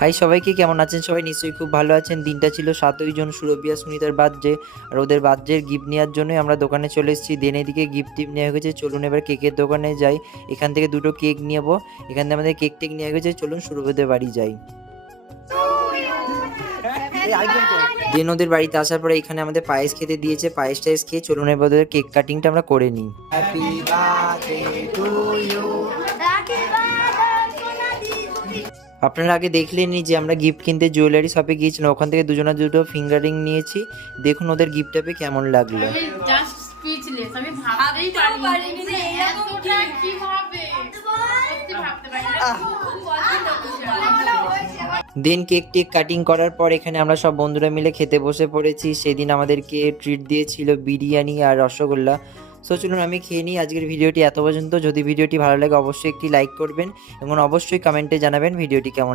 High সবাইকে কেমন আছেন? সবাই নিশ্চয়ই খুব ভালো আছেন। দিনটা ছিল সাতই জন সুরভিয়া সুনিতার বার্থডে। আর ওদের বার্থডের গিফট নেওয়ার জন্যই আমরা দোকানে চলে এসেছি। দেন এদিকে গিফট টিপ নেওয়া হয়ে গেছে চলুন এবার কেকের দোকানে যাই। এখান থেকে দুটো কেক নেব। এখান থেকে আমাদের কেক টেক নেওয়া গেছে চলুন সুরভিদের বাড়ি যাই। দেন ওদের বাড়িতে আসার পরে এখানে আমাদের পায়েস খেতে দিয়েছে। পায়েস টায়েস খেয়ে চলুন এবার ওদের কেক কাটিংটা আমরা করে নিই। হ্যাপি বার্থডে টু ইউ আপনারা আগে দেখলেনই যে আমরা গিফট কিনতে জুয়েলারি শপে গিয়েছিলাম ওখান থেকে দুজনা দুটো ফিঙ্গারিং নিয়েছি। দেখুন ওদের গিফটটা পেয়ে কেমন লাগল। আমি জাস্ট স্পিচলেস আমি ভাবতেই পারিনি যে এতটা কীভাবে? সত্যি ভাবতে পারিনি। এটা খুব অদ্ভুত দেন কেক টেক কাটিং করার পর এখানে আমরা সব বন্ধুরা মিলে খেতে বসে পড়েছি। সেদিন আমাদেরকে ট্রিট দিয়েছিল বিরিয়ানি আর রসগোল্লা। সো চলুন আমি খেয়ে নিই আজকের ভিডিওটি এত পর্যন্ত। যদি ভিডিওটি ভালো লাগে, অবশ্যই একটি লাইক করবেন এবং অবশ্যই কমেন্টে জানাবেন ভিডিওটি কেমন